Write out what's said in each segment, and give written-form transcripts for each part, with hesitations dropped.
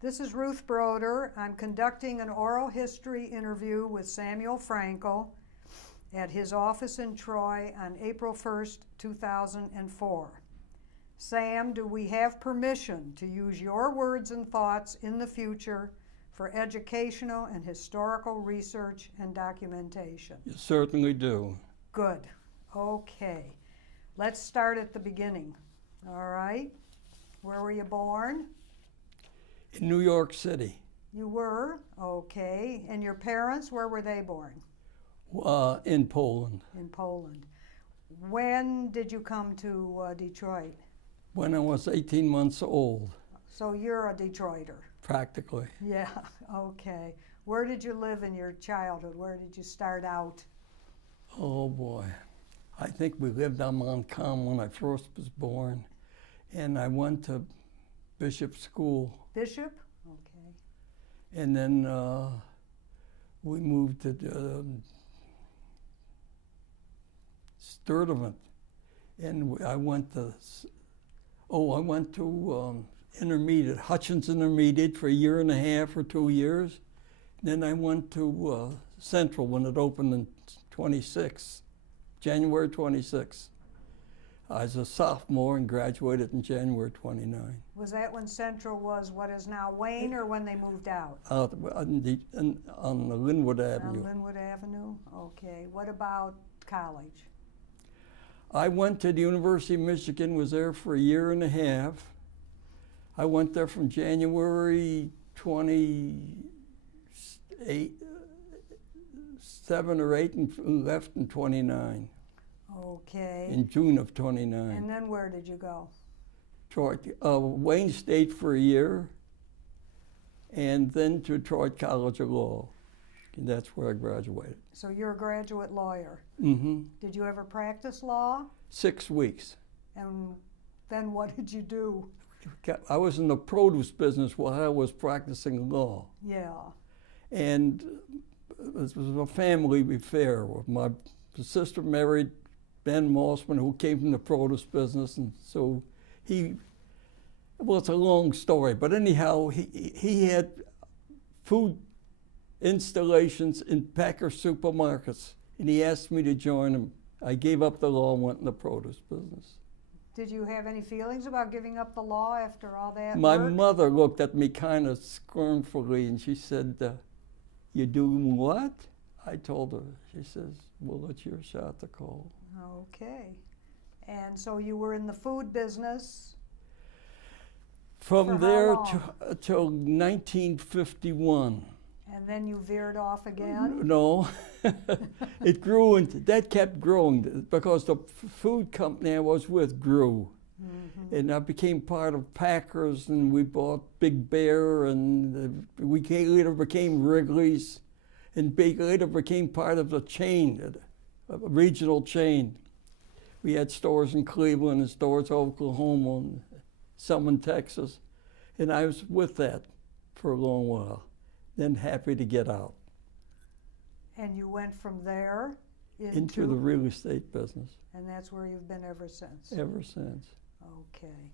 This is Ruth Broder. I'm conducting an oral history interview with Samuel Frankel at his office in Troy on April 1st, 2004. Sam, do we have permission to use your words and thoughts in the future for educational and historical research and documentation? You certainly do. Good. Okay. Let's start at the beginning. All right. Where were you born? In New York City. You were? Okay. And your parents, where were they born? In Poland. In Poland. When did you come to Detroit? When I was 18 months old. So you're a Detroiter? Practically. Yeah, okay. Where did you live in your childhood? Where did you start out? Oh boy. I think we lived on Montcalm when I first was born. And I went to Bishop School. Bishop? Okay. And then we moved to Sturdivant. And I went to intermediate, Hutchins Intermediate for a year and a half or 2 years. Then I went to Central when it opened in January 26. I was a sophomore and graduated in January 29. Was that when Central was what is now Wayne, or when they moved out? On the Linwood Avenue. On Linwood Avenue? Okay. What about college? I went to the University of Michigan, was there for a year and a half. I went there from January 7 or 8 and left in 29. Okay. In June of 29. And then where did you go? Wayne State for a year, and then to Detroit College of Law. And that's where I graduated. So you're a graduate lawyer. Mm-hmm. Did you ever practice law? 6 weeks. And then what did you do? I was in the produce business while I was practicing law. Yeah. And it was a family affair. My sister married Ben Mossman, who came from the produce business, and so well, it's a long story, but anyhow, he had food installations in Packer supermarkets, and he asked me to join him. I gave up the law and went in the produce business. Did you have any feelings about giving up the law after all that My work? mother looked at me kind of scornfully, and she said, "You doing what?" I told her. She says, "Well, it's your shot to call." Okay. And so you were in the food business? From there till 1951. And then you veered off again? No. It grew, and that kept growing because the food company I was with grew. Mm-hmm. And I became part of Packers, and we bought Big Bear, and we later became Wrigley's, and later became part of the chain, a regional chain. We had stores in Cleveland and stores in Oklahoma and some in Texas. And I was with that for a long while, then happy to get out. And you went from there into the real estate business. And that's where you've been ever since? Ever since. Okay.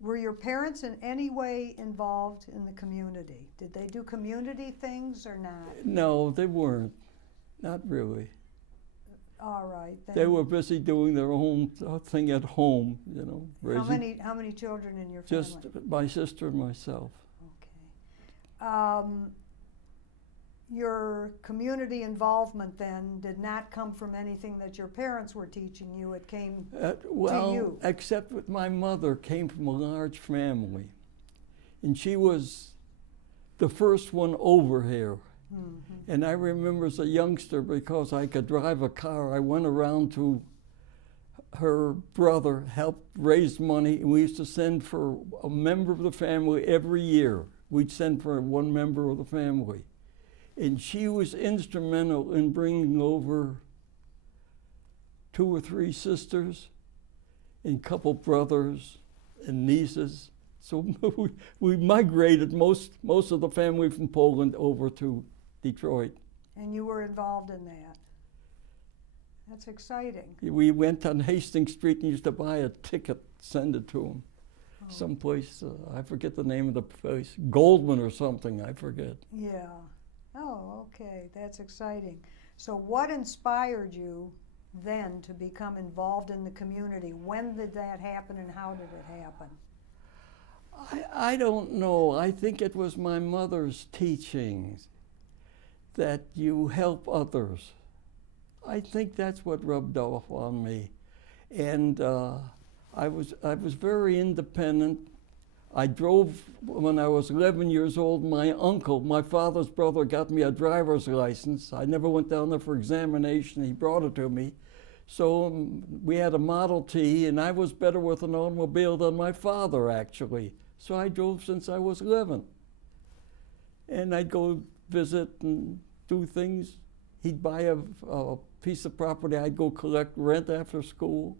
Were your parents in any way involved in the community? Did they do community things or not? No, they weren't. Not really. All right. Then they were busy doing their own thing at home, you know. How many children in your family? Just my sister and myself. Okay. Your community involvement then did not come from anything that your parents were teaching you. It came to you. Except that my mother came from a large family. And she was the first one over here. Mm-hmm. And I remember as a youngster, because I could drive a car, I went around to her brother, helped raise money, and we used to send for a member of the family every year. We'd send for one member of the family. And she was instrumental in bringing over 2 or 3 sisters and a couple brothers and nieces. So we migrated most of the family from Poland over to Detroit. And you were involved in that. That's exciting. We went on Hastings Street and used to buy a ticket, send it to them. someplace, I forget the name of the place, Goldman or something, I forget. Yeah. Oh, okay. That's exciting. So what inspired you then to become involved in the community? When did that happen and how did it happen? I don't know. I think it was my mother's teachings that you help others. I think that's what rubbed off on me. And I was very independent. I drove when I was 11 years old. My uncle, my father's brother, got me a driver's license. I never went down there for examination. He brought it to me. So we had a Model T, and I was better with an automobile than my father, actually. So I drove since I was 11. And I'd go visit and do things. He'd buy a piece of property. I'd go collect rent after school.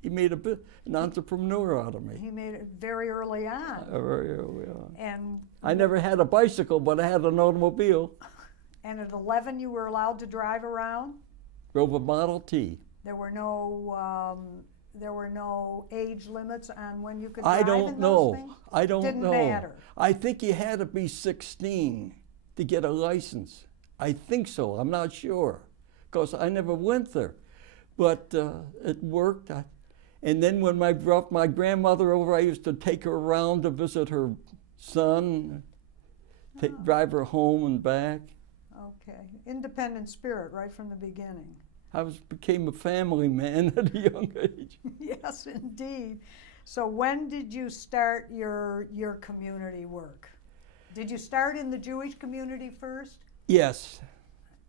He made an entrepreneur out of me. He made it very early on. Very early on. And I never had a bicycle, but I had an automobile. And at 11, you were allowed to drive around? Drove a Model T. There were no age limits on when you could drive in those things? I don't know. Didn't matter. I think you had to be 16 to get a license. I think so. I'm not sure, because I never went there. But it worked. And then when I brought my grandmother over, I used to take her around to visit her son, drive her home and back. Okay. Independent spirit right from the beginning. Became a family man at a young age. Yes, indeed. So when did you start your community work? Did you start in the Jewish community first? Yes,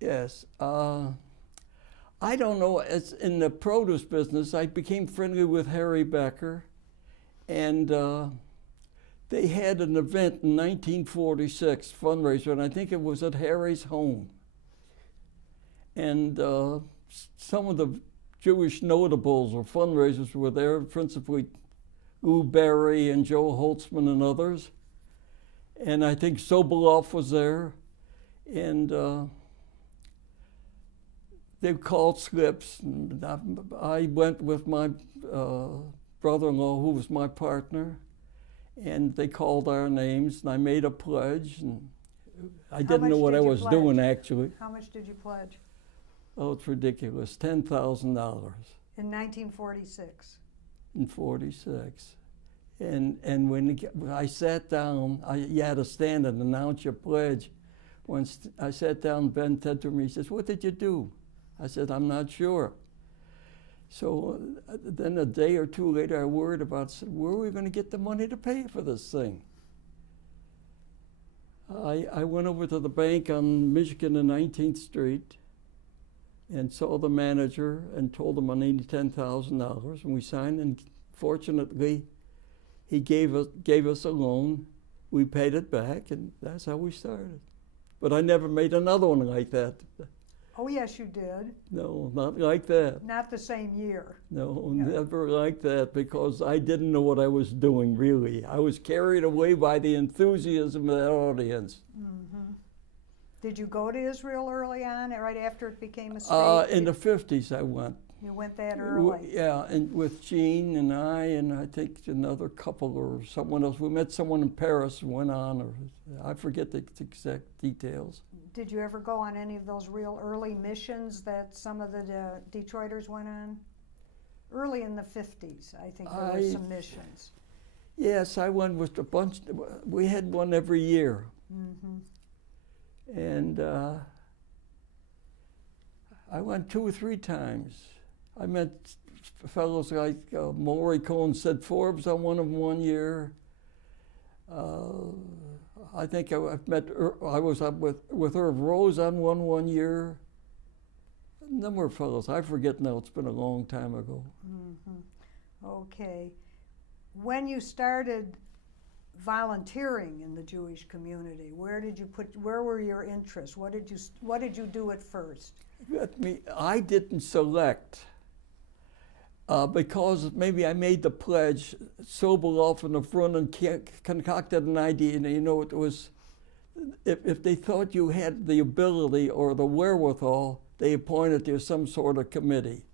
yes. I don't know, it's in the produce business, I became friendly with Harry Becker, and they had an event in 1946, fundraiser, and I think it was at Harry's home. And some of the Jewish notables or fundraisers were there, principally Lou Barry and Joe Holtzman and others. And I think Sobolov was there. And they called slips. And I went with my brother-in-law, who was my partner, and they called our names, and I made a pledge. And I didn't know what I was doing, actually. How much did you pledge? Oh, it's ridiculous, $10,000. In 1946? In 46. And when I sat down, you had to stand and announce your pledge. When I sat down, Ben said to me, he says, "What did you do?" I said, "I'm not sure." So then a day or two later, I worried about where are we going to get the money to pay for this thing. I went over to the bank on Michigan and 19th Street and saw the manager and told him I needed $10,000, and we signed, and fortunately, he gave us a loan. We paid it back, and that's how we started. But I never made another one like that. Oh, yes, you did. No, not like that. Not the same year. No, never like that, because I didn't know what I was doing, really. I was carried away by the enthusiasm of that audience. Mm-hmm. Did you go to Israel early on, right after it became a state? In the 50s I went. You went that early? Yeah, and with Jean and I think another couple or someone else. We met someone in Paris and went on, or I forget the exact details. Did you ever go on any of those real early missions that some of the Detroiters went on? Early in the 50s, I think there were some missions. Yes, I went with a bunch. We had one every year. Mm-hmm. And I went 2 or 3 times. I met fellows like Maury Cohen, said Forbes on one of them one year. I think I've met, I was up with Irv Rose on one year. A number of fellows, I forget now, it's been a long time ago. Mm-hmm. Okay. When you started volunteering in the Jewish community, where were your interests? What did you do at first? I didn't select. Because maybe I made the pledge, Sobolov in the front and concocted an idea, and it was, if they thought you had the ability or the wherewithal, they appointed you some sort of committee.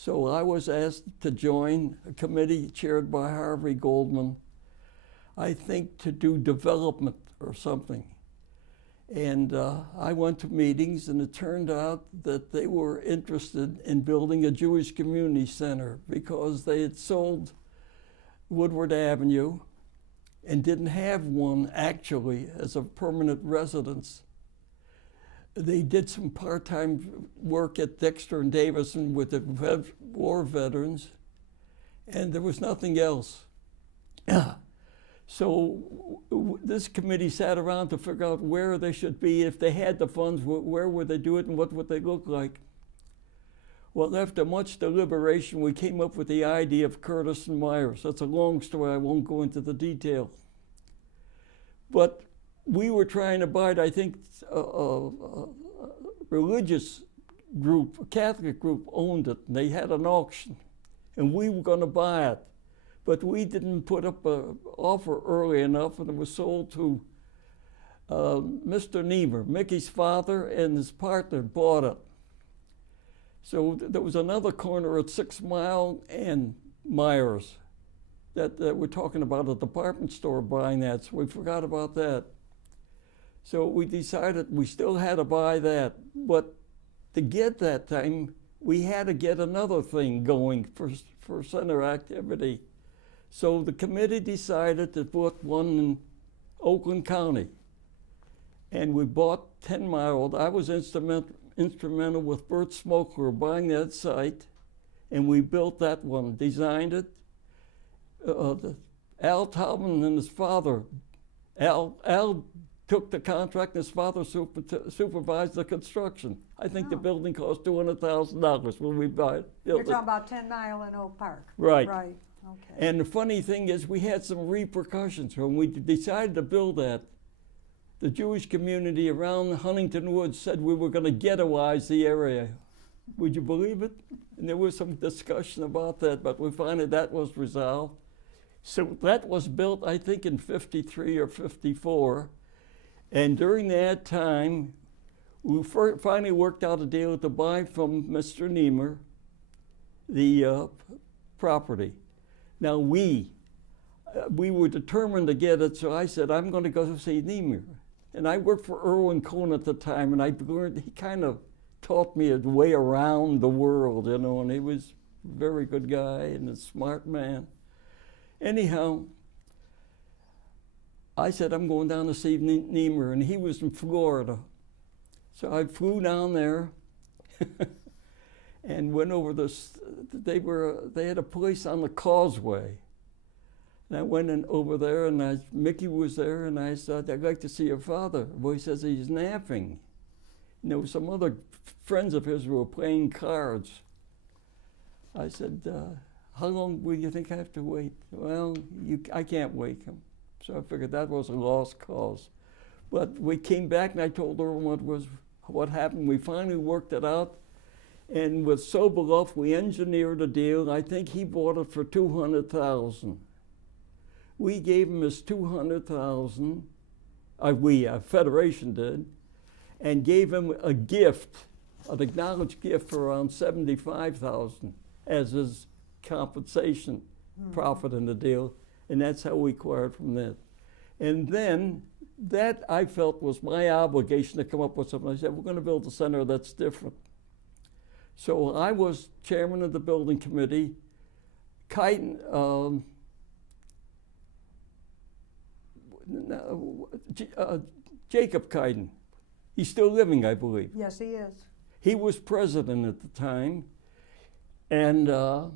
So I was asked to join a committee chaired by Harvey Goldman, I think to do development or something. And I went to meetings, and it turned out that they were interested in building a Jewish community center because they had sold Woodward Avenue and didn't have one actually as a permanent residence. They did some part-time work at Dexter and Davison with the war veterans, and there was nothing else. So this committee sat around to figure out where they should be. If they had the funds, where would they do it and what would they look like? Well, after much deliberation, we came up with the idea of Curtis and Myers. That's a long story. I won't go into the detail. But we were trying to buy it, I think, a religious group, a Catholic group owned it, and they had an auction, and we were going to buy it. But we didn't put up an offer early enough, and it was sold to Mr. Niemer. Mickey's father and his partner bought it. So there was another corner at 6 Mile and Myers that we're talking about a department store buying that, so we forgot about that. So we decided we still had to buy that, but to get that time, we had to get another thing going for center activity. So the committee decided to put one in Oakland County. And we bought 10 Mile. I was instrumental with Bert Smokler buying that site, and we built that one, designed it. Al Taubman and his father, Al took the contract, and his father supervised the construction. I think the building cost $200,000 when we bought it. You're talking about 10 Mile in Oak Park. Right. Right. Okay. And the funny thing is, we had some repercussions. When we decided to build that, the Jewish community around Huntington Woods said we were going to ghettoize the area. Would you believe it? And there was some discussion about that, but we finally that was resolved. So that was built, I think, in 53 or 54. And during that time, we finally worked out a deal to buy from Mr. Niemer the property. Now we were determined to get it, so I said, I'm going to go see Niemer. And I worked for Irwin Cohn at the time, and I learned, he kind of taught me a way around the world, you know, and he was a very good guy and a smart man. Anyhow, I said, I'm going down to see Niemer, and he was in Florida. So I flew down there and went over this. They had a place on the causeway. And I went in over there, and Mickey was there, and I said, I'd like to see your father. Well, he says he's napping. And there were some other friends of his who were playing cards. I said, how long will you think I have to wait? Well, I can't wake him. So I figured that was a lost cause. But we came back, and I told her what happened. We finally worked it out. And with Sobeloff, we engineered a deal. I think he bought it for $200,000. We gave him his $200,000. Federation did, and gave him a gift, an acknowledged gift for around $75,000 as his compensation profit in the deal, and that's how we acquired from that. And then that I felt was my obligation to come up with something. I said, we're going to build a center that's different. So I was chairman of the building committee. Jacob Kuyten, he's still living, I believe. Yes, he is. He was president at the time, and I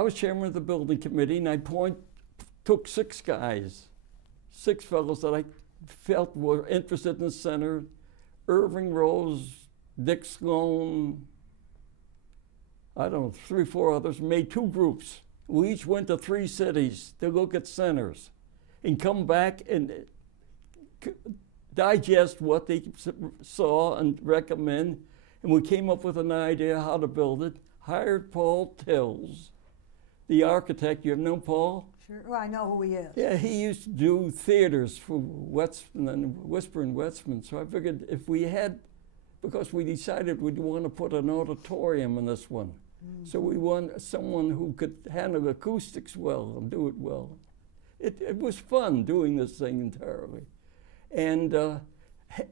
was chairman of the building committee, and I took 6 guys, 6 fellows that I felt were interested in the center: Irving Rose, Dick Sloan, I don't know, 3 or 4 others, made 2 groups. We each went to 3 cities to look at centers and come back and digest what they saw and recommend. And we came up with an idea how to build it, hired Paul Tills, the architect. You know Paul? Sure. Well, I know who he is. Yeah, he used to do theaters for Westman and Whisper and Westman. So I figured if we had because we decided we'd want to put an auditorium in this one. So we want someone who could handle acoustics well and do it well. It was fun doing this thing entirely. And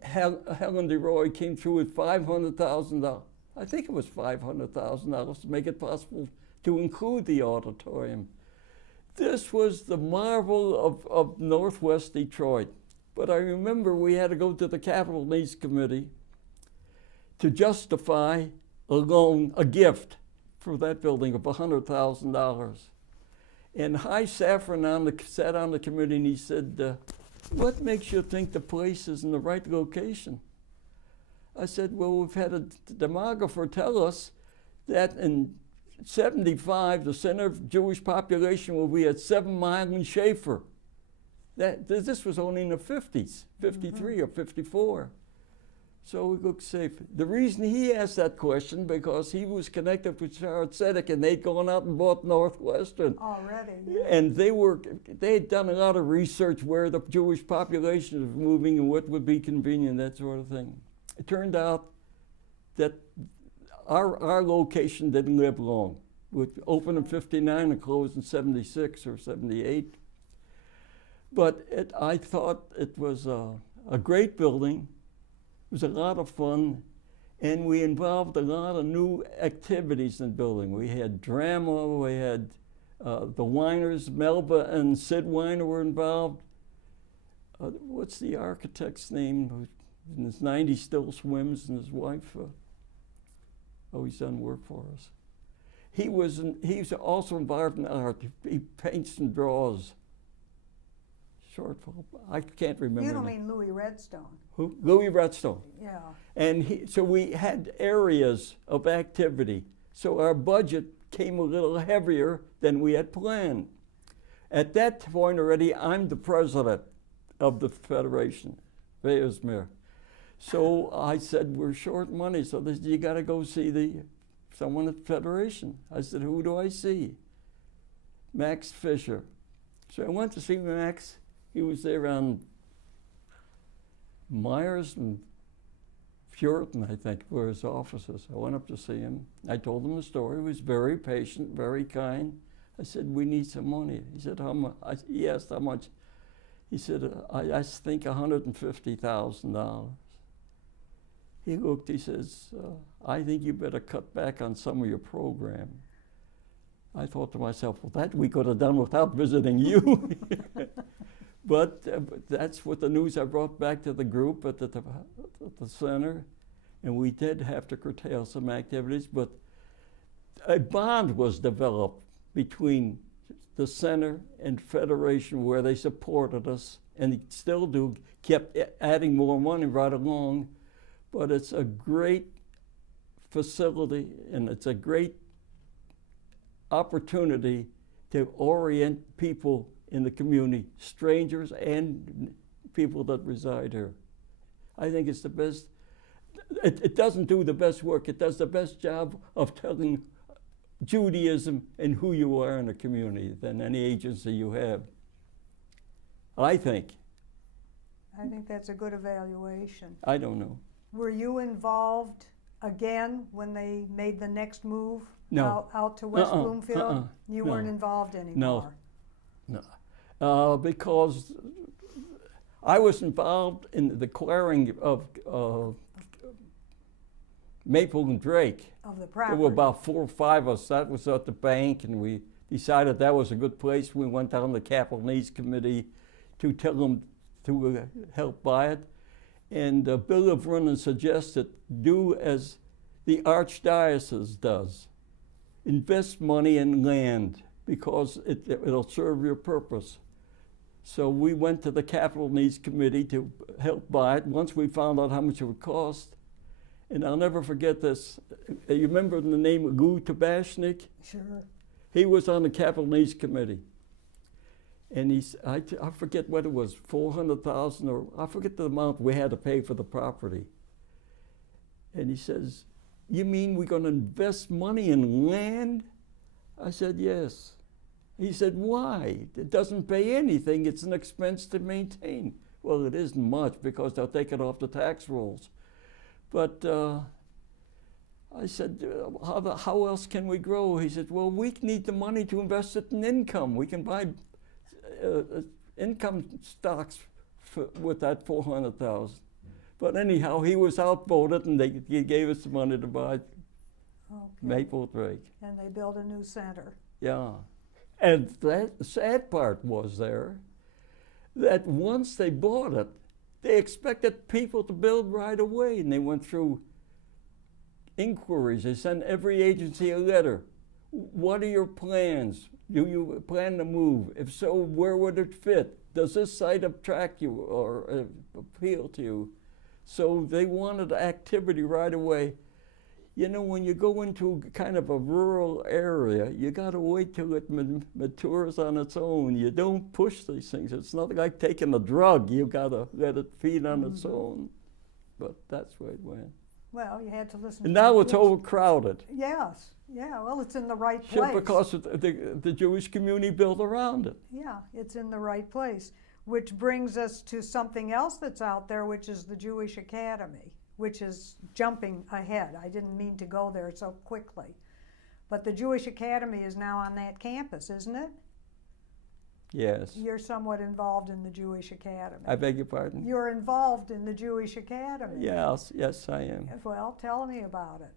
Helen DeRoy came through with $500,000. I think it was $500,000 to make it possible to include the auditorium. This was the marvel of Northwest Detroit. But I remember we had to go to the Capital Needs Committee to justify a loan, a gift for that building of $100,000. And High Saffron sat on the committee and he said, what makes you think the place is in the right location? I said, well, we've had a demographer tell us that in 75, the center of Jewish population will be at 7 Mile and Schaefer. This was only in the 50s, 53 or 54. So we looked safe. The reason he asked that question, because he was connected with Charlotte Sedek, and they'd gone out and bought Northwestern. Already. And they had done a lot of research where the Jewish population was moving and what would be convenient, that sort of thing. It turned out that our location didn't live long. We opened in 59 and closed in 76 or 78. But I thought it was a great building. It was a lot of fun, and we involved a lot of new activities in the building. We had drama, we had the Weiners, Melba and Sid Weiner were involved. What's the architect's name? Who in his 90s still swims, and his wife, he's done work for us. He's also involved in art. He paints and draws. Short, I can't remember. You don't mean Louis Redstone? Who? Louis Redstone. Yeah. And so we had areas of activity. So our budget came a little heavier than we had planned. At that point already, I'm the president of the Federation, Veersmeer. So I said, we're short money, so they said, you got to go see someone at the Federation. I said, who do I see? Max Fisher. So I went to see Max. He was there on Myers and Puritan, I think, were his offices. I went up to see him. I told him the story. He was very patient, very kind. I said, we need some money. He said, how much? He asked how much. He said, I think $150,000. He looked, he says, I think you better cut back on some of your program. I thought to myself, well, that we could have done without visiting you. But that's what the news I brought back to the group at the center, and we did have to curtail some activities, but a bond was developed between the center and Federation where they supported us, and they still do, kept adding more money right along, but it's a great facility, and it's a great opportunity to orient people in the community, strangers and people that reside here. I think it's the best. It doesn't do the best work. It does the best job of telling Judaism and who you are in the community than any agency you have, I think. I think that's a good evaluation. I don't know. Were you involved again when they made the next move? No. Out to West Bloomfield? You weren't involved anymore? No. Because I was involved in the clearing of Maple and Drake. Of the property. There were about 4 or 5 of us. That was at the bank, and we decided that was a good place. We went down to the Capital Needs Committee to tell them to help buy it. And Bill of Vernon suggested do as the Archdiocese does. Invest money in land because it'll serve your purpose. So we went to the Capital Needs Committee to help buy it once we found out how much it would cost. And I'll never forget this. You remember the name of Lou Tabashnik? Sure. He was on the Capital Needs Committee. And I forget what it was, 400,000 or I forget the amount we had to pay for the property. And he says, you mean we're going to invest money in land? I said, yes. He said, why? It doesn't pay anything. It's an expense to maintain. Well, it isn't much because they'll take it off the tax rolls. But I said, how else can we grow? He said, well, we need the money to invest it in income. We can buy income stocks with that 400,000. But anyhow, he was outvoted, and he gave us the money to buy Maple Drake. And they built a new center. Yeah. And the sad part was that once they bought it, they expected people to build right away, and they went through inquiries. They sent every agency a letter. What are your plans? Do you plan to move? If so, where would it fit? Does this site attract you or appeal to you? So they wanted activity right away. You know, when you go into kind of a rural area, you got to wait till it matures on its own. You don't push these things. It's not like taking a drug. You got to let it feed on its own. But that's where it went. Well, you had to listen. And now it's overcrowded. Yes. Yeah. Well, it's in the right place. Because the Jewish community built around it. Yeah, it's in the right place. Which brings us to something else that's out there, which is the Jewish Academy, which is jumping ahead. I didn't mean to go there so quickly. But the Jewish Academy is now on that campus, isn't it? Yes. You're somewhat involved in the Jewish Academy. I beg your pardon? You're involved in the Jewish Academy. Yes, yes, I am. Well, tell me about it.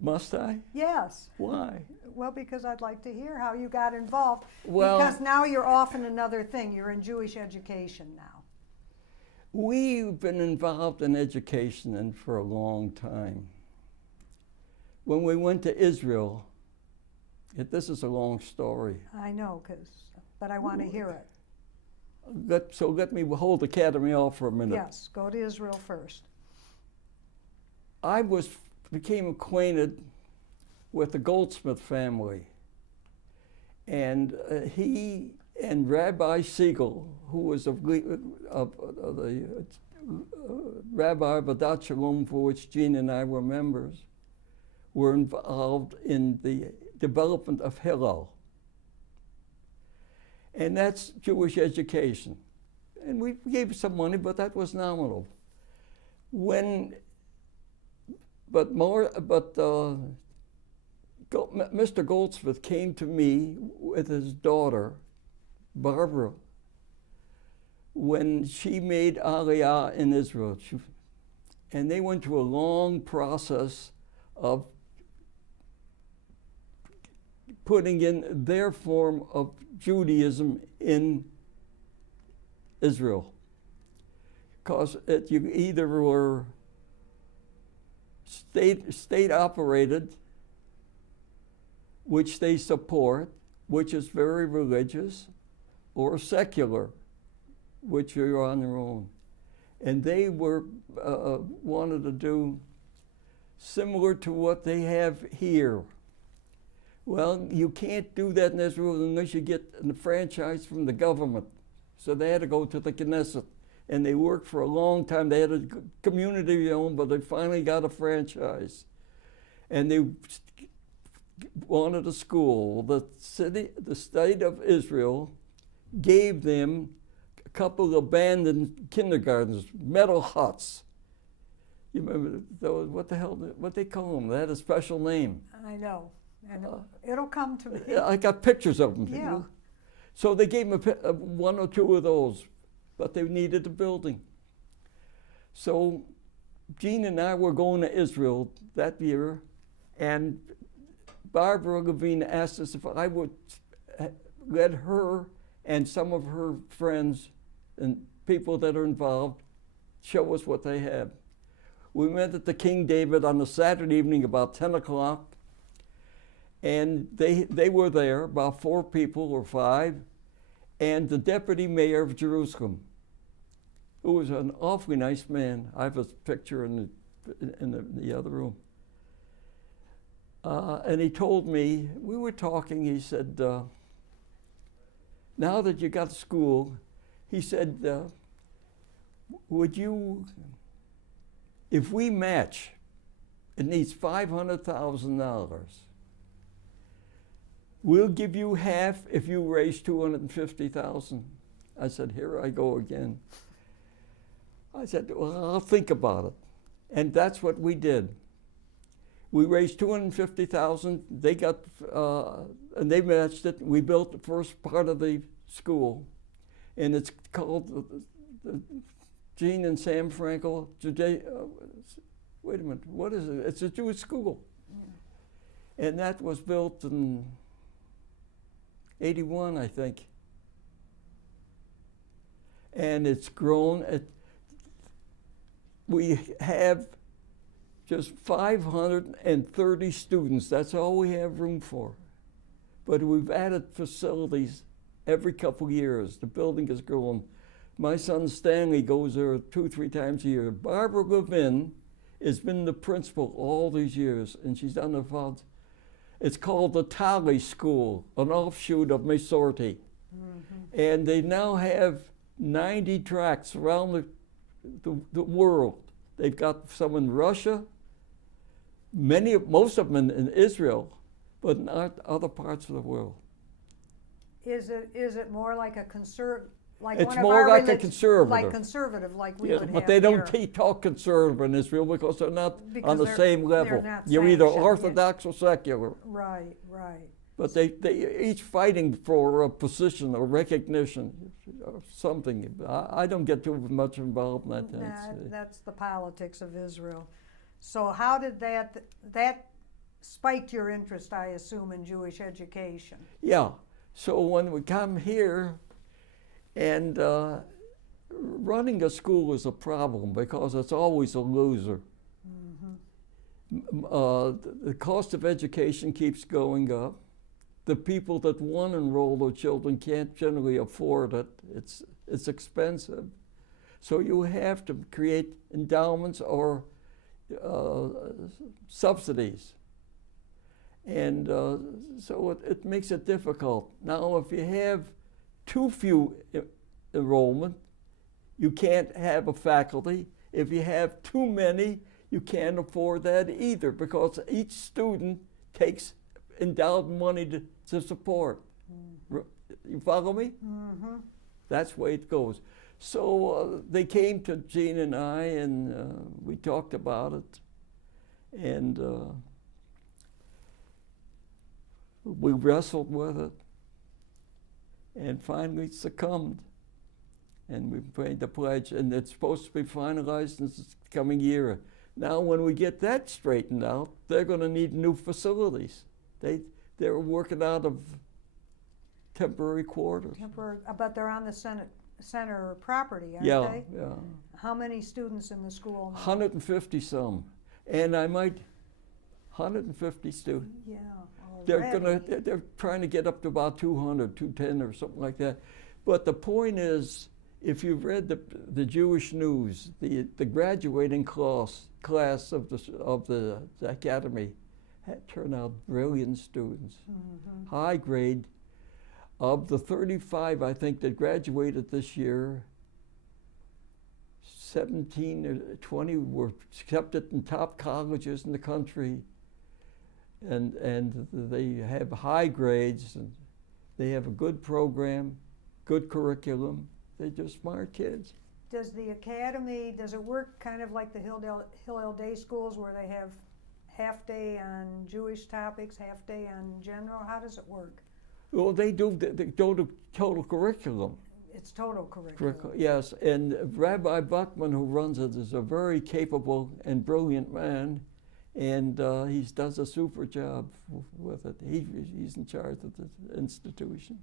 Must I? Yes. Why? Well, because I'd like to hear how you got involved. Well, because now you're off in another thing. You're in Jewish education now. We've been involved in education for a long time. When we went to Israel, this is a long story. I know, but I want to hear it. So let me hold the academy off for a minute. Yes, go to Israel first. I became acquainted with the Goldsmith family. And he and Rabbi Siegel, who was the Rabbi of Adat Shalom, for which Gene and I were members, were involved in the development of Hillel. And that's Jewish education. And we gave some money, but that was nominal. Mr. Goldsmith came to me with his daughter, Barbara, when she made Aliyah in Israel. And they went through a long process of putting in their form of Judaism in Israel. Because you either were state operated, which they support, which is very religious, or secular, which you're on your own. And they wanted to do similar to what they have here. Well, you can't do that in Israel unless you get a franchise from the government. So they had to go to the Knesset. And they worked for a long time. They had a community owned, but they finally got a franchise. And they wanted a school. The state of Israel gave them a couple of abandoned kindergartens, metal huts. You remember those? What they call them? They had a special name. I know, and it'll come to me. I got pictures of them. Yeah. So they gave them one or two of those, but they needed a building. So Gene and I were going to Israel that year, and Barbara Levine asked us if I would let her and some of her friends and people that are involved show us what they had. We met at the King David on a Saturday evening about 10 o'clock, and they were there, about 4 people or 5, and the deputy mayor of Jerusalem, who was an awfully nice man. I have a picture in the other room. And he told me, we were talking, he said, now that you got to school, he said, would you, if we match, it needs $500,000. We'll give you half if you raise $250,000. I said, here I go again. I said, well, I'll think about it. And that's what we did. We raised $250,000. They got, and they matched it. We built the first part of the school, and it's called the Gene and Sam Frankel. Wait a minute, what is it? It's a Jewish school. Yeah. And that was built in 81, I think. And it's grown. We have just 530 students. That's all we have room for. But we've added facilities every couple of years. The building has grown. My son Stanley goes there 2-3 times a year. Barbara Levin has been the principal all these years, and she's done about, it's called the Tali School, an offshoot of Mesorti. Mm-hmm. And they now have 90 tracts around the world. They've got some in Russia, most of them in Israel, but not other parts of the world. Is it more like a it's more like a conservative. Like conservative, like we would have but they don't here. Talk conservative in Israel because they're not on the same level. Not You're either sanctioned, Orthodox or secular. Right, right. But they each fighting for a position or recognition or something. I don't get too much involved in that. Nah, that's the politics of Israel. So how did that spiked your interest, I assume, in Jewish education? Yeah. So when we come here, and running a school is a problem because it's always a loser. Mm-hmm. The cost of education keeps going up. The people that want to enroll their children can't generally afford it. It's expensive. So you have to create endowments or subsidies. And so it makes it difficult. Now, if you have too few enrollment, you can't have a faculty. If you have too many, you can't afford that either because each student takes endowed money to support. Mm-hmm. You follow me? Mm-hmm. That's the way it goes. So they came to Gene and I, and we talked about it, and we wrestled with it, and finally succumbed. And we made the pledge, and it's supposed to be finalized in this coming year. Now, when we get that straightened out, they're going to need new facilities. They're working out of temporary quarters. But they're on the center property, aren't they? Yeah. How many students in the school? 150 some, and 150 students. Yeah. They're trying to get up to about 200, 210 or something like that. But the point is, if you've read the Jewish news, the graduating class of the academy turned out brilliant students, mm-hmm. high grade. Of the 35, I think, that graduated this year, 17 or 20 were accepted in top colleges in the country, and they have high grades, and they have a good program, good curriculum. They're just smart kids. Does the academy, does it work kind of like the Hillel Day schools where they have half day on Jewish topics, half day on general? How does it work? Well, they do total curriculum. It's total curriculum. Yes, and Rabbi Buckman, who runs it, is a very capable and brilliant man, and he does a super job with it. He's in charge of the institution.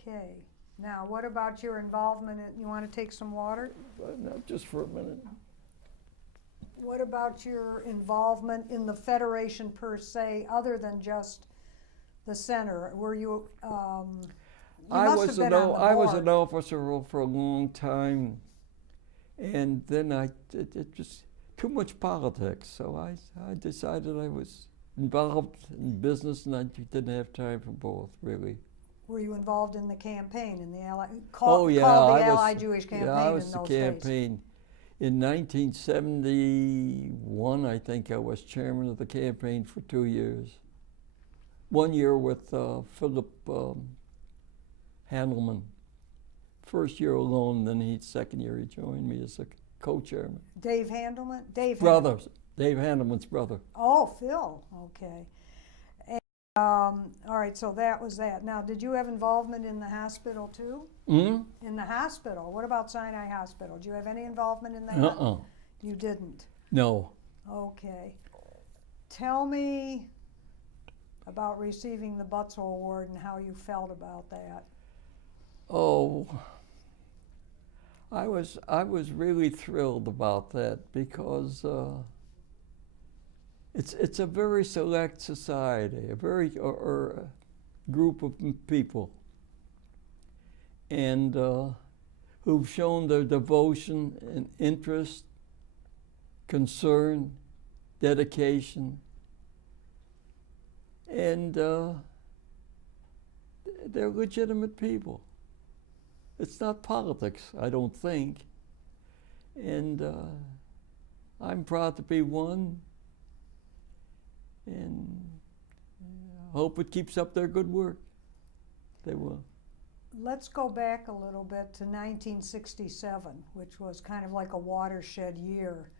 Okay. Now, what about your involvement you want to take some water? No, just for a minute. What about your involvement in the Federation per se, other than just the center? Were you? I was an officer for a long time, and then it just too much politics. So I decided I was involved in business, and I didn't have time for both, really. Were you involved in the campaign in the Allied? Called the Allied Jewish campaign. Yeah, I was in the those campaign. Days. In 1971, I think I was chairman of the campaign for 2 years. 1 year with Philip Handelman. First year alone, then second year he joined me as a co-chairman. Dave Handelman? Dave Brother, Dave Handelman's brother. Oh, Phil, okay. And, all right, so that was that. Now, did you have involvement in the hospital too? Hmm? In the hospital? What about Sinai Hospital? Do you have any involvement in that? Uh-uh. You didn't? No. Okay. Tell me about receiving the Butzel Award and how you felt about that. Oh, I was really thrilled about that because it's a very select society, a very or group of people, and who've shown their devotion and interest, concern, dedication, and they're legitimate people. It's not politics, I don't think. And I'm proud to be one, and hope it keeps up their good work. They will. Let's go back a little bit to 1967, which was kind of like a watershed year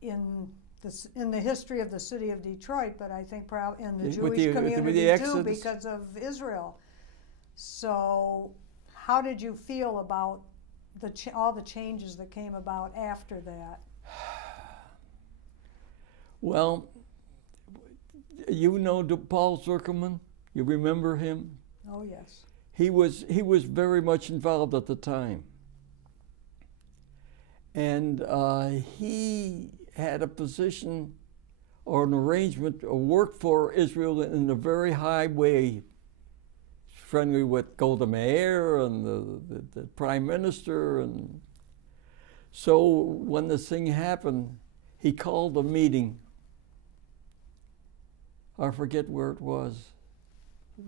in the history of the city of Detroit, but I think probably in the Jewish community too, because of Israel. So, how did you feel about all the changes that came about after that? Well, you know Paul Zuckerman? You remember him? Oh yes. He was very much involved at the time, and he had a position or an arrangement or worked for Israel in a very high way, friendly with Golda Meir and the prime minister. And so when this thing happened, he called a meeting. I forget where it was,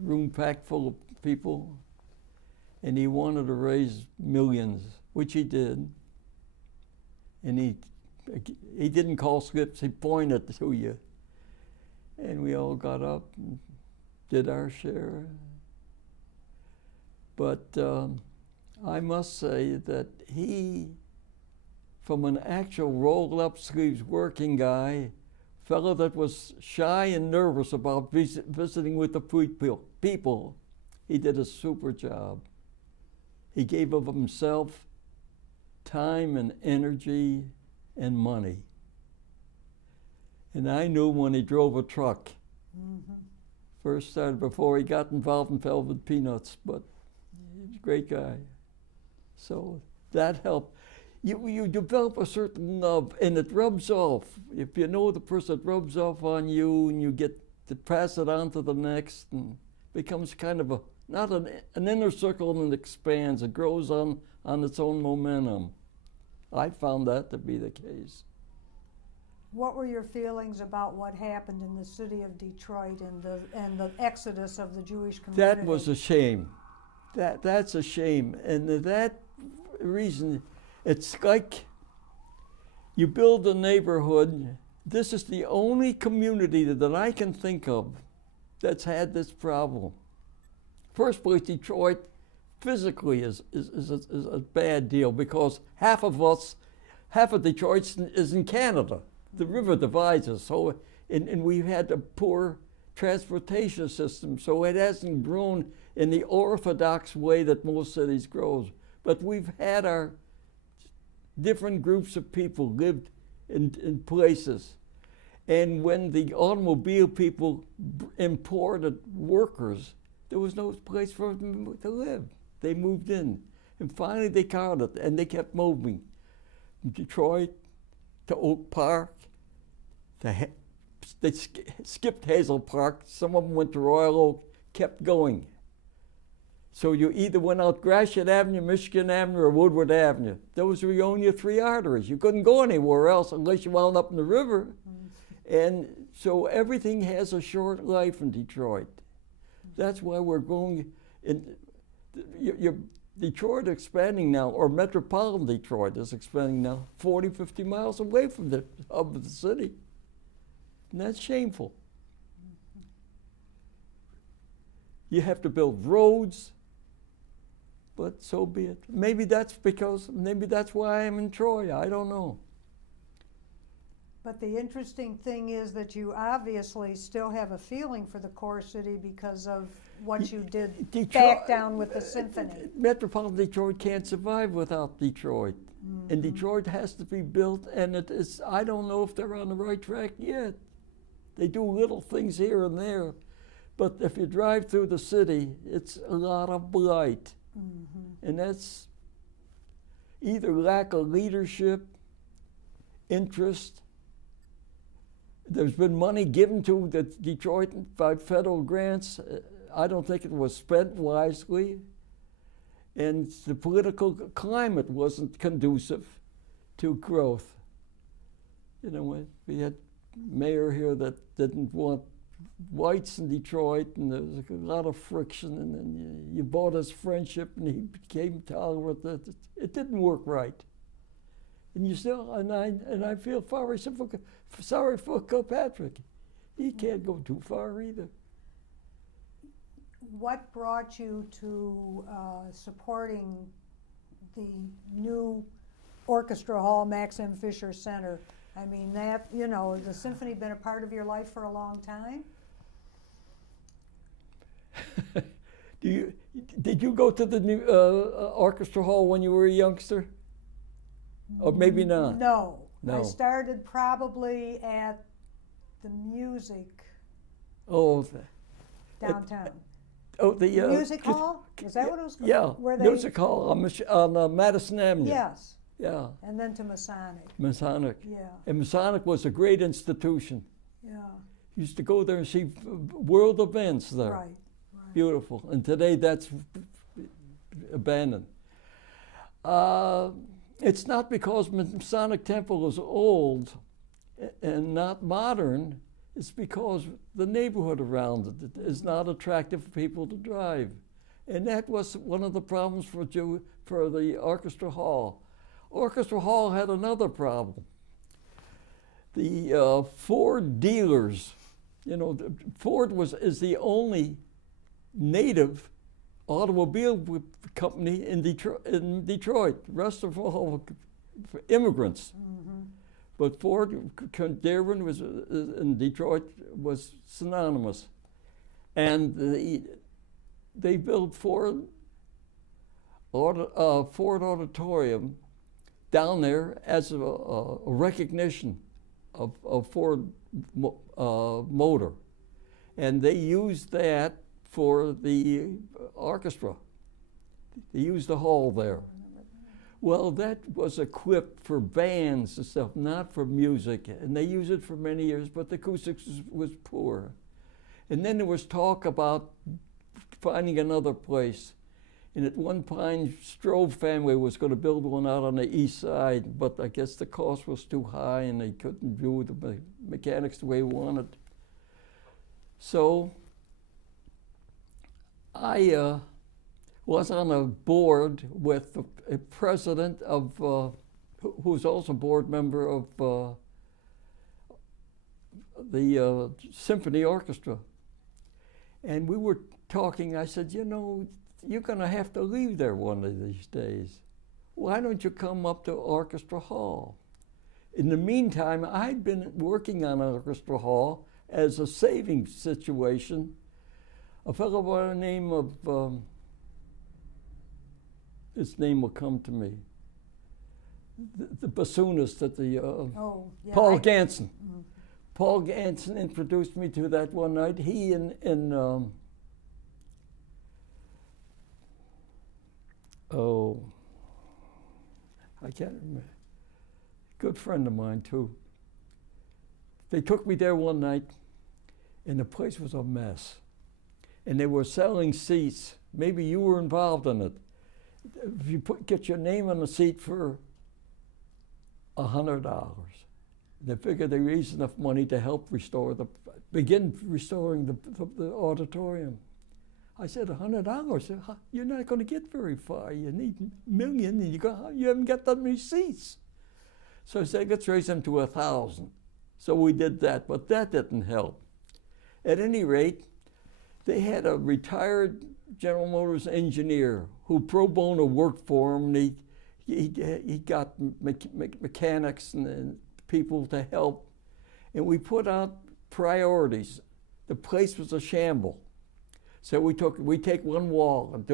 room packed full of people, and he wanted to raise millions, which he did. And he didn't call slips, he pointed to you. And we all got up and did our share. But I must say that he, from an actual roll-up sleeves working guy, fellow that was shy and nervous about visiting with the people, he did a super job. He gave of himself time and energy and money. And I knew when he drove a truck, first started before he got involved in velvet peanuts, but he's a great guy. So that helped. You develop a certain love, and it rubs off. If you know the person, it rubs off on you, and you get to pass it on to the next, and becomes kind of not an inner circle, and it expands. It grows on its own momentum. I found that to be the case. What were your feelings about what happened in the city of Detroit and the exodus of the Jewish community? That was a shame. That's a shame, and that reason. It's like you build a neighborhood. This is the only community that I can think of that's had this problem. First place, Detroit physically is a bad deal because half of Detroit is in Canada. The river divides us, so and we've had a poor transportation system, so it hasn't grown in the orthodox way that most cities grows. But we've had our different groups of people lived in places. And when the automobile people imported workers, there was no place for them to live. They moved in. And finally they caught it, and they kept moving. From Detroit to Oak Park. They skipped Hazel Park. Some of them went to Royal Oak, kept going. So you either went out Gratiot Avenue, Michigan Avenue, or Woodward Avenue. Those were your only three arteries. You couldn't go anywhere else unless you wound up in the river. And so everything has a short life in Detroit. That's why we're going in. Detroit expanding now, or metropolitan Detroit is expanding now 40, 50 miles away from the hub of the city. And that's shameful. You have to build roads, but so be it. Maybe that's why I'm in Troy. I don't know. But the interesting thing is that you obviously still have a feeling for the core city because of what you did back down with the symphony. Metropolitan Detroit can't survive without Detroit. Mm-hmm. And Detroit has to be built, and I don't know if they're on the right track yet. They do little things here and there, but if you drive through the city, it's a lot of blight. Mm-hmm. And that's either lack of leadership, interest. There's been money given to Detroit by federal grants. I don't think it was spent wisely. And the political climate wasn't conducive to growth. You know, we had a mayor here that didn't want whites in Detroit, and there was a lot of friction, and then you bought his friendship, and he became tolerant. It didn't work right. And you still, and I feel sorry for Kilpatrick. He can't go too far either. What brought you to supporting the new orchestra hall, Max M. Fisher Center? I mean, that, you know, has the symphony been a part of your life for a long time? Did you go to the new orchestra hall when you were a youngster? Or maybe not? No. I started probably at the music downtown. The music hall? Is that what it was called? Yeah, music hall on Madison Avenue. Yes. Yeah. And then to Masonic. Masonic. Yeah. And Masonic was a great institution. Yeah. Used to go there and see world events there. Right. Beautiful. And today that's abandoned. It's not because Masonic Temple is old and not modern. It's because the neighborhood around it is not attractive for people to drive. And that was one of the problems for the Orchestra Hall. Orchestra Hall had another problem. The Ford dealers, you know, Ford is the only native automobile company in Detroit. The rest of all immigrants. Mm-hmm. But Ford, Darwin was in Detroit was synonymous, and they built Ford Auditorium down there as a recognition of Ford motor, and they used that for the orchestra. They used the hall there. Well, that was equipped for bands and stuff, not for music. And they used it for many years, but the acoustics was poor. And then there was talk about finding another place. And at one time, Strove family was going to build one out on the east side, but I guess the cost was too high and they couldn't do the mechanics the way we wanted. So I was on a board with a president of, who's also a board member of the Symphony Orchestra. And we were talking, I said, you know, you're gonna have to leave there one of these days. Why don't you come up to Orchestra Hall? In the meantime, I'd been working on Orchestra Hall as a savings situation. A fellow by the name of, his name will come to me. The bassoonist at the, Paul Ganson. Mm-hmm. Paul Ganson introduced me to that one night. He and I can't remember. Good friend of mine too. They took me there one night and the place was a mess. And they were selling seats. Maybe you were involved in it. If you get your name on the seat for $100, they figured they raised enough money to help begin restoring the auditorium. I said, $100? You're not going to get very far. You need $1 million, and you haven't got that many seats. So I said, let's raise them to 1,000. So we did that, but that didn't help. At any rate, they had a retired General Motors engineer who pro bono worked for him. And he got mechanics and people to help. And we put out priorities. The place was a shamble. So we take one wall and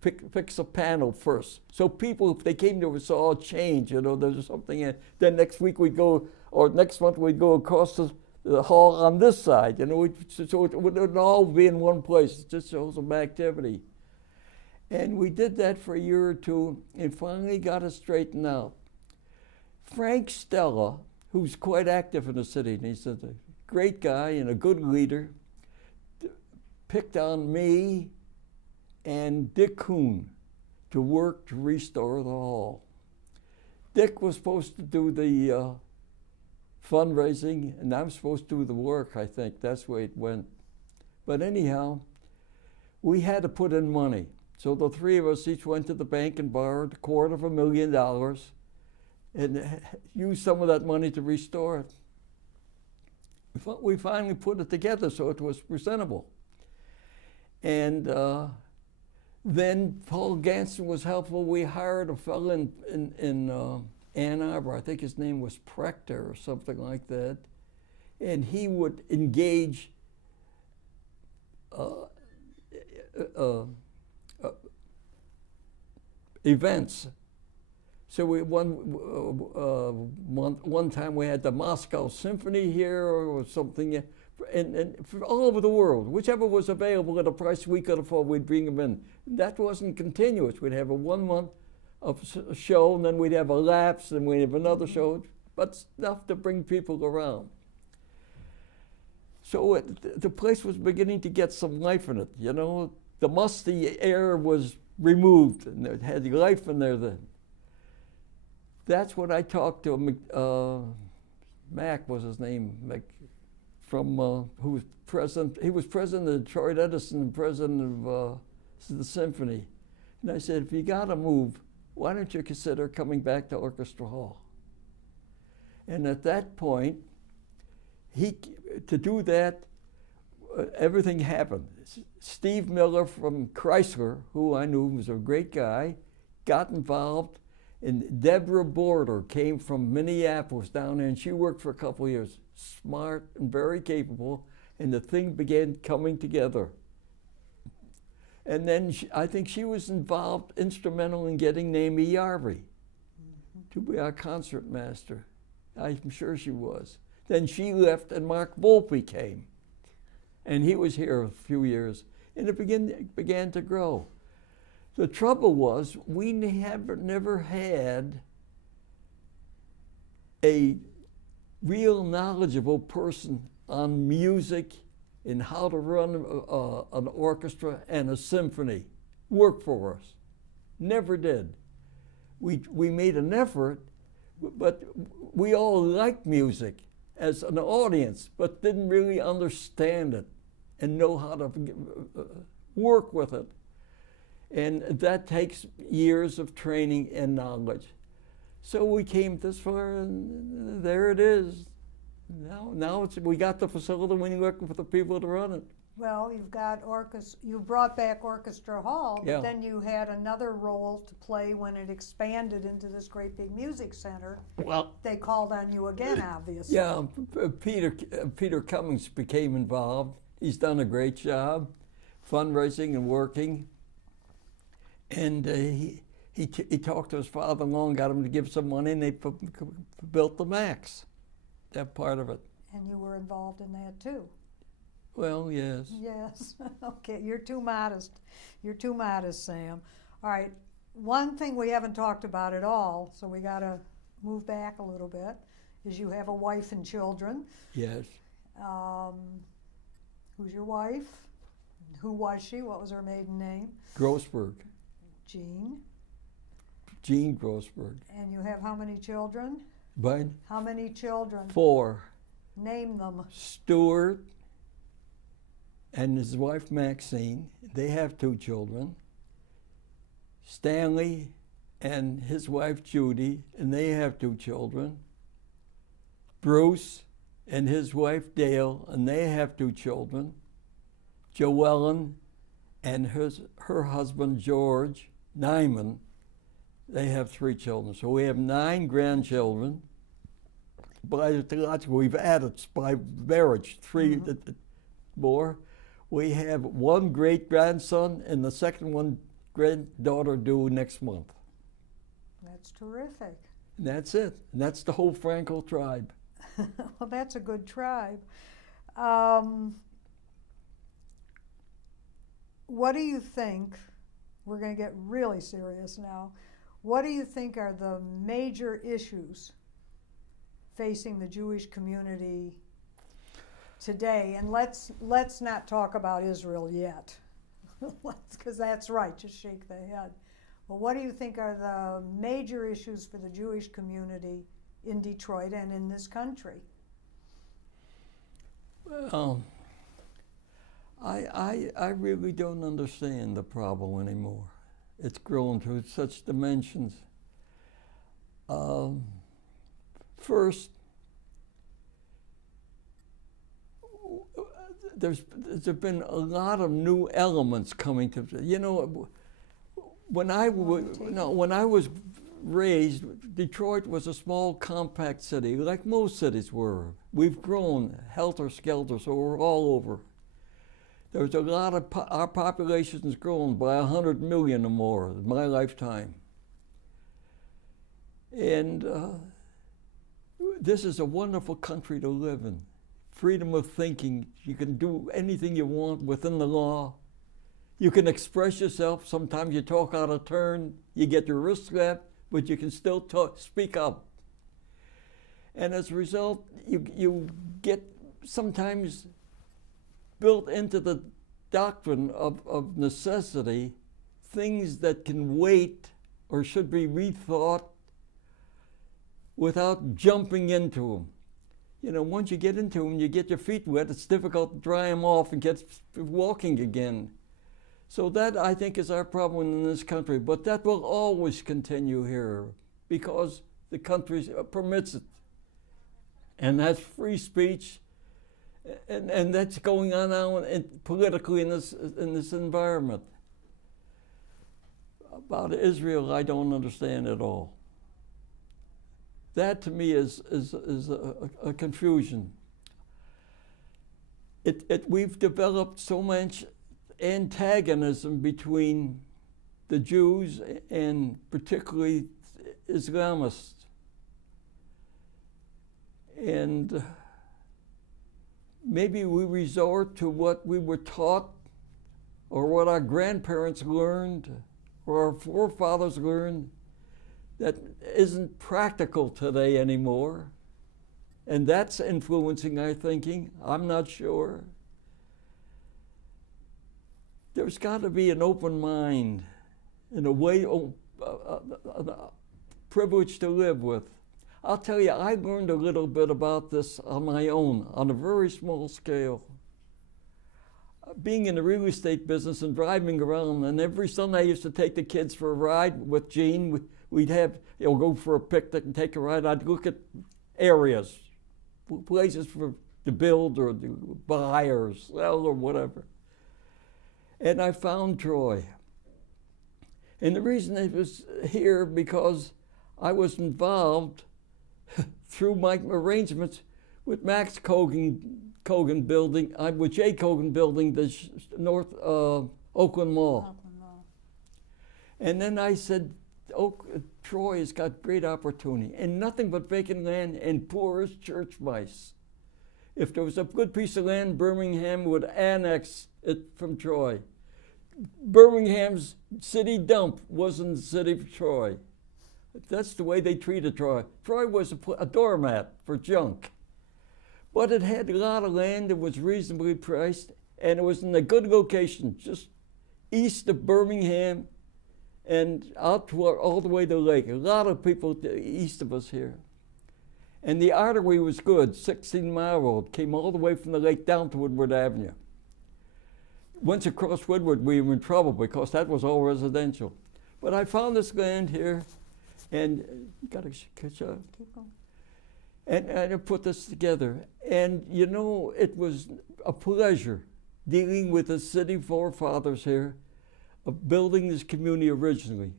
fix a panel first. So people, if they came to us, saw a change, there's something in. Then next week we'd go, or next month we'd go across the hall on this side, so it wouldn't all be in one place. It just shows some activity. And we did that for a year or two and finally got it straightened out. Frank Stella, who's quite active in the city, and he's a great guy and a good leader, picked on me and Dick Kuhn to work to restore the hall. Dick was supposed to do the fundraising, and I'm supposed to do the work, I think. That's the way it went. But anyhow, we had to put in money. So the three of us each went to the bank and borrowed $250,000 and used some of that money to restore it. We finally put it together so it was presentable. And then Paul Ganson was helpful. We hired a fellow in Ann Arbor, I think his name was Prechter or something like that, and he would engage events. So one time we had the Moscow Symphony here or something, and all over the world, whichever was available at a price we could afford, we'd bring them in. That wasn't continuous. We'd have a 1 month of a show, and then we'd have a lapse, and we'd have another show, but enough to bring people around. So the place was beginning to get some life in it, The musty air was removed, and it had life in there then. That's when I talked to Mac was his name, who was president. He was president of Detroit Edison and president of the Symphony. And I said, if you got to move, why don't you consider coming back to Orchestra Hall? And at that point, to do that, everything happened. Steve Miller from Chrysler, who I knew was a great guy, got involved, and Deborah Border came from Minneapolis down there, and she worked for a couple of years, smart and very capable, and the thing began coming together. And then I think she was instrumental in getting Naomi Yarvey to be our concertmaster. I'm sure she was. Then she left and Mark Volpe came. And he was here a few years. And it began to grow. The trouble was we never had a real knowledgeable person on music and how to run an orchestra and a symphony work for us. Never did. We made an effort, but we all liked music as an audience, but didn't really understand it and know how to work with it. And that takes years of training and knowledge. So we came this far, and there it is. Now we got the facility. When you're looking for the people to run it. Well, you brought back Orchestra Hall, but Yeah. then you had another role to play when it expanded into this great big music center. Well, They called on you again, obviously. yeah, Peter Cummings became involved. He's done a great job fundraising and working. And he talked to his father-in-law and got him to give some money, and they built the Max, that part of it. And you were involved in that too. Well, yes. Yes. Okay, you're too modest. You're too modest, Sam. All right, one thing we haven't talked about at all, so we got to move back a little bit, is you have a wife and children. Yes. Who's your wife? Who was she? What was her maiden name? Grossberg. Jean. Grossberg. And you have how many children? But How many children? 4. Name them. Stuart and his wife Maxine, they have 2 children. Stanley and his wife Judy, and they have 2 children. Bruce and his wife Dale, and they have 2 children. Joellen and her husband, George Nyman, they have 3 children. So we have 9 grandchildren. Biologically, we've added by marriage 3 more. We have 1 great-grandson and the second one granddaughter due next month. That's terrific. And that's it. And that's the whole Frankel tribe. Well, that's a good tribe. What do you think, we're going to get really serious now, what do you think are the major issues facing the Jewish community today? And let's not talk about Israel yet, because that's right, just shake the head. But what do you think are the major issues for the Jewish community in Detroit and in this country? Well, I really don't understand the problem anymore. It's grown to such dimensions. First, there's been a lot of new elements coming to, you know, when I was raised, Detroit was a small, compact city, like most cities were. We've grown helter-skelter, so we're all over. There's a lot of, our population's grown by 100 million or more in my lifetime. And this is a wonderful country to live in. Freedom of thinking, you can do anything you want within the law. You can express yourself. Sometimes you talk out of turn, you get your wrist slapped, but you can still speak up. And as a result, you get sometimes built into the doctrine of necessity things that can wait or should be rethought without jumping into them. You know, once you get into them, you get your feet wet, it's difficult to dry them off and get walking again. So that, I think, is our problem in this country. But that will always continue here because the country permits it. And that's free speech. And that's going on now politically in this environment. About Israel, I don't understand at all. That to me is a confusion. We've developed so much antagonism between the Jews and particularly Islamists. And maybe we resort to what we were taught or what our grandparents learned or our forefathers learned that isn't practical today anymore. And that's influencing our thinking. I'm not sure. There's got to be an open mind and a way, a privilege to live with. I'll tell you, I learned a little bit about this on my own, on a very small scale. Being in the real estate business and driving around, and every Sunday I used to take the kids for a ride with Gene. We'd have, go for a picnic and take a ride. I'd look at areas, places to build or to buy or sell or whatever. And I found Troy. And the reason it was here because I was involved through my arrangements with Max Kogan building, with Jay Kogan building the North Oakland Mall. And then I said, Troy has got great opportunity and nothing but vacant land and poor as church mice. If there was a good piece of land, Birmingham would annex it from Troy. Birmingham's city dump wasn't the city of Troy. That's the way they treated Troy. Troy was a doormat for junk. But it had a lot of land, it was reasonably priced, and it was in a good location, just east of Birmingham and out toward, all the way to the lake. A lot of people east of us here. And the artery was good, 16-mile road, came all the way from the lake down to Woodward Avenue. Once across Woodward, we were in trouble because that was all residential. But I found this land here, and you got to catch up. Keep going. And I put this together. And you know, it was a pleasure dealing with the city forefathers here of building this community originally,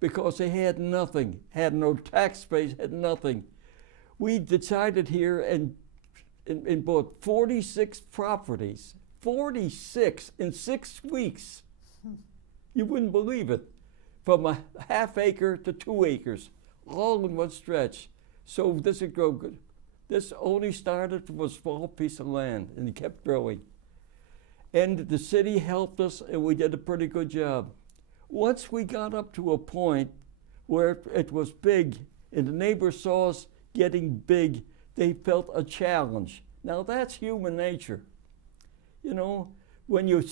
because they had nothing, had no tax base, had nothing. We decided here and bought 46 properties, 46 in 6 weeks. You wouldn't believe it. From a half acre to 2 acres, all in one stretch. So this would grow good. This only started from a small piece of land and it kept growing. And the city helped us and we did a pretty good job. Once we got up to a point where it was big and the neighbors saw us getting big, they felt a challenge. Now that's human nature. You know, when you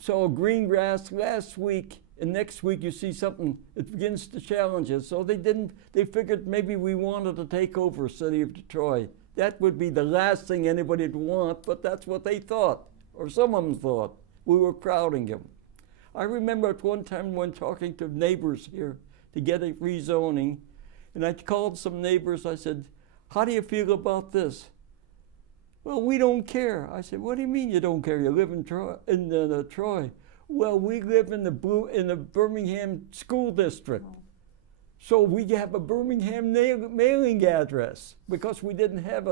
saw green grass last week and next week you see something, it begins to challenge us. So they figured maybe we wanted to take over the city of Detroit. That would be the last thing anybody would want, but that's what they thought, or some of them thought. We were crowding them. I remember at one time when talking to neighbors here to get a rezoning, and I called some neighbors, I said, how do you feel about this? Well, we don't care. I said, what do you mean you don't care? You live in Troy. Well, we live in the Birmingham school district. So we have a Birmingham mailing address because we didn't have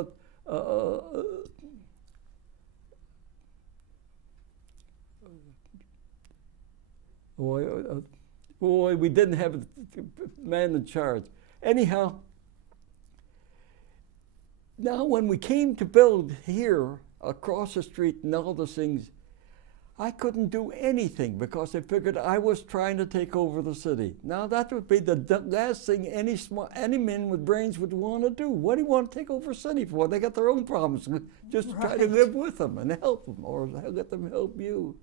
we didn't have a man in charge. Anyhow, now when we came to build here across the street and all those things, I couldn't do anything because they figured I was trying to take over the city. Now that would be the last thing any man with brains would want to do. What do you want to take over a city for? They got their own problems. Just try to live with them and help them, or let them help you.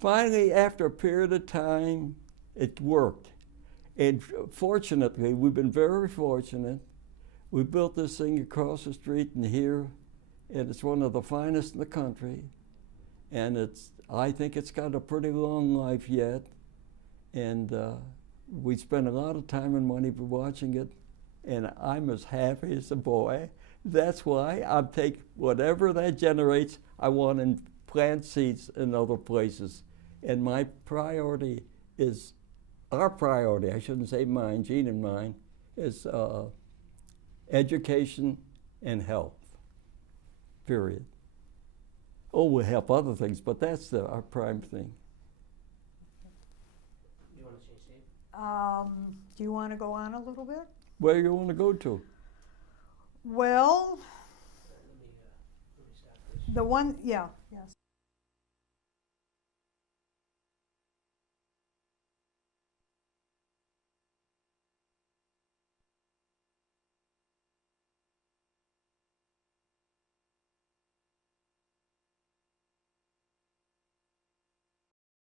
Finally, after a period of time, it worked. And fortunately, we've been very fortunate. We built this thing across the street and here, and it's one of the finest in the country. And I think it's got a pretty long life yet. And we spend a lot of time and money watching it, and I'm as happy as a boy. That's why I take whatever that generates, I want to plant seeds in other places. And my priority is, our priority, I shouldn't say mine, Gene and mine, is education and health, period. Oh, we'll help other things, but that's our prime thing. You want to change name? Do you want to go on a little bit? Where do you want to go to? Well, Let me stop this. the one, yeah, yes.